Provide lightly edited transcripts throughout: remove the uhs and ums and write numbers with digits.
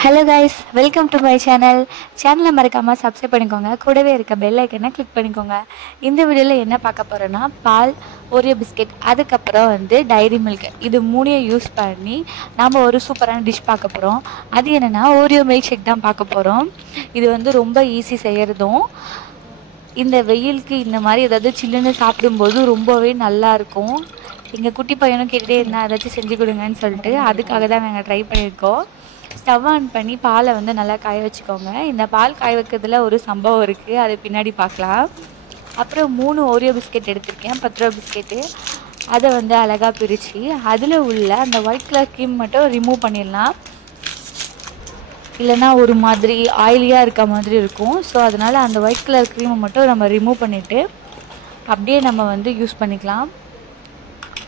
Hello guys, welcome to my சேனலை மறக்காமல் subscribe பண்ணிக்கோங்க. கூடவே இருக்க பெல் ஐக்கனை கிளிக் பண்ணிக்கோங்க. இந்த வீடியோவில் என்ன பார்க்க போகிறோன்னா, பால், ஓரியோ பிஸ்கெட், அதுக்கப்புறம் டைரி மில்க், இது மூணையும் யூஸ் பண்ணி நாம் ஒரு சூப்பரான டிஷ் பார்க்க போகிறோம். அது என்னென்னா ஓரியோ மில்க் ஷேக் தான் பார்க்க போகிறோம். இது ரொம்ப ஈஸி செய்கிறதும். இந்த வெயிலுக்கு இந்த மாதிரி ஏதாவது சில்லுன்னு சாப்பிடும்போது ரொம்பவே நல்லாயிருக்கும். எங்கள் குட்டி பையனும் கேட்டுகிட்டே இருந்தால் ஏதாச்சும் செஞ்சு கொடுங்கன்னு சொல்லிட்டு அதுக்காக தான் நாங்கள் ட்ரை பண்ணியிருக்கோம். ஸ்டவ் ஆன் பண்ணி பாலை நல்லா காய வச்சுக்கோங்க. இந்த பால் காய வைக்கிறதுல ஒரு சம்பவம் இருக்குது, அது பின்னாடி பார்க்கலாம். அப்புறம் 3 ஓரியோ பிஸ்கெட் எடுத்திருக்கேன், 10 ரூபா பிஸ்கெட்டு. அதை அழகாக பிரித்து அதில் உள்ள அந்த ஒயிட் கலர் க்ரீம் மட்டும் ரிமூவ் பண்ணிடலாம். இல்லைனா ஒரு மாதிரி ஆயிலியாக இருக்க மாதிரி இருக்கும். ஸோ அதனால் அந்த ஒயிட் கலர் க்ரீமை மட்டும் நம்ம ரிமூவ் பண்ணிவிட்டு அப்படியே நம்ம யூஸ் பண்ணிக்கலாம்.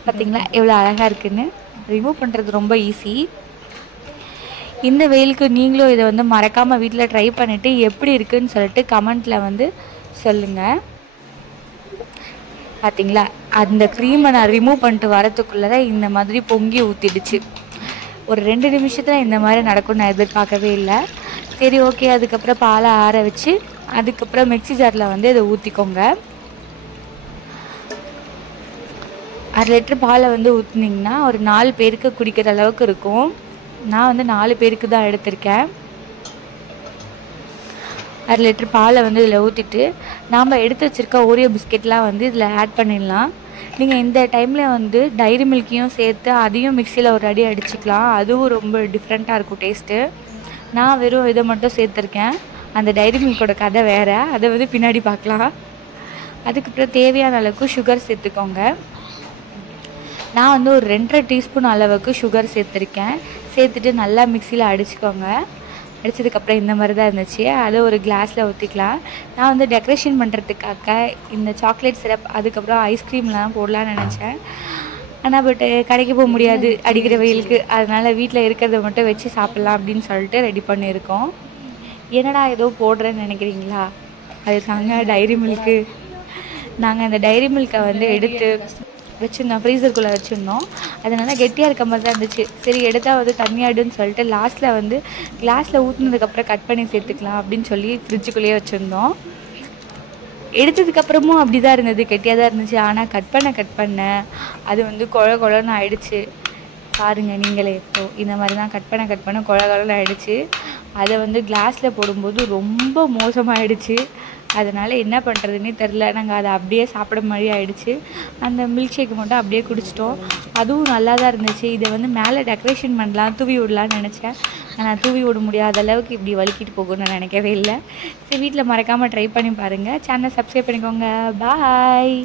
பார்த்திங்களா எவ்வளோ அழகாக இருக்குதுன்னு. ரிமூவ் பண்ணுறது ரொம்ப ஈஸி. இந்த வெயிலுக்கு நீங்களும் இதை மறக்காமல் வீட்டில் ட்ரை பண்ணிவிட்டு எப்படி இருக்குதுன்னு சொல்லிட்டு கமெண்ட்டில் சொல்லுங்கள். பார்த்திங்களா, அந்த க்ரீமை நான் ரிமூவ் பண்ணிட்டு வரத்துக்குள்ளே தான் இந்த மாதிரி பொங்கி ஊற்றிடுச்சு. ஒரு 2 நிமிஷத்தில் இந்த மாதிரி நடக்கும்னு நான் எதிர்பார்க்கவே இல்லை. சரி, ஓகே. அதுக்கப்புறம் பாலை ஆற வச்சு அதுக்கப்புறம் மிக்ஸி ஜாரில் இதை ஊற்றிக்கோங்க. 1/2 லிட்டர் பாலை ஊற்றினீங்கன்னா ஒரு 4 பேருக்கு குடிக்கிற அளவுக்கு இருக்கும். நான் 4 பேருக்கு தான் எடுத்திருக்கேன். 1/2 லிட்டர் பாலை இதில் ஊற்றிட்டு நாம் எடுத்து வச்சுருக்க ஓரியோ பிஸ்கெட்லாம் இதில் ஆட் பண்ணிடலாம். நீங்கள் இந்த டைமில் டைரி மில்க்கையும் சேர்த்து அதையும் மிக்சியில் ஒரு அடி அடிச்சுக்கலாம். அதுவும் ரொம்ப டிஃப்ரெண்ட்டாக இருக்கும் டேஸ்ட்டு. நான் வெறும் இதை மட்டும் சேர்த்துருக்கேன். அந்த டைரி மில்கோட கதை வேறு, அதை பின்னாடி பார்க்கலாம். அதுக்கப்புறம் தேவையான அளவுக்கு சுகர் சேர்த்துக்கோங்க. நான் ஒரு 2.5 டீஸ்பூன் அளவுக்கு சுகர் சேர்த்துருக்கேன். சேர்த்துட்டு நல்லா மிக்சியில் அடிச்சுக்கோங்க. அடித்ததுக்கப்புறம் இந்த மாதிரி தான் இருந்துச்சு. அதை ஒரு கிளாஸில் ஊற்றிக்கலாம். நான் டெக்கரேஷன் பண்ணுறதுக்காக இந்த சாக்லேட் சிரப் அதுக்கப்புறம் ஐஸ்கிரீம்லாம் போடலான்னு நினச்சேன். ஆனால் கடைக்கு போக முடியாது அடிக்கிற வெயிலுக்கு. அதனால் வீட்டில் இருக்கிறத மட்டும் வச்சு சாப்பிட்லாம் அப்படின்னு சொல்லிட்டு ரெடி பண்ணியிருக்கோம். என்னடா ஏதோ போடுறேன்னு நினைக்கிறீங்களா? அது தாங்க டைரி மில்க்கு. நாங்கள் அந்த டைரி மில்கை எடுத்து வச்சுருந்தோம், ஃப்ரீசருக்குள்ளே வச்சுருந்தோம். அதனால் கெட்டியாக இருக்க மாதிரி தான் இருந்துச்சு. சரி, எடுத்தால் தண்ணியாடுன்னு சொல்லிட்டு லாஸ்ட்டில் கிளாஸில் ஊற்றினதுக்கப்புறம் கட் பண்ணி சேர்த்துக்கலாம் அப்படின்னு சொல்லி ஃப்ரிட்ஜுக்குள்ளேயே வச்சுருந்தோம். எடுத்ததுக்கப்புறமும் அப்படி தான் இருந்தது, கெட்டியாக தான் இருந்துச்சு. ஆனால் கட் பண்ண அது கொழ கொழன்னு ஆயிடுச்சு. பாருங்கள் நீங்களே. இந்த மாதிரி தான் கட் பண்ண கொழ கொழன்னு ஆகிடுச்சு. அதை கிளாஸில் போடும்போது ரொம்ப மோசமாகிடுச்சு. அதனால் என்ன பண்ணுறதுன்னே தெரில. நாங்கள் அதை அப்படியே சாப்பிட மாதிரி ஆகிடுச்சு. அந்த மில்க் ஷேக் மட்டும் அப்படியே குடிச்சிட்டோம். அதுவும் நல்லா தான் இருந்துச்சு. இதை மேலே டெக்கரேஷன் பண்ணலாம், தூவி விடலான்னு நினச்சேன். ஆனால் தூவி விட முடியாத அளவுக்கு இப்படி வலிக்கிட்டு போகும்னு நான் நினைக்கவே இல்லை. சரி, வீட்டில் மறக்காமல் ட்ரை பண்ணி பாருங்கள். சேனலை சப்ஸ்கிரைப் பண்ணிக்கோங்க. பாய்.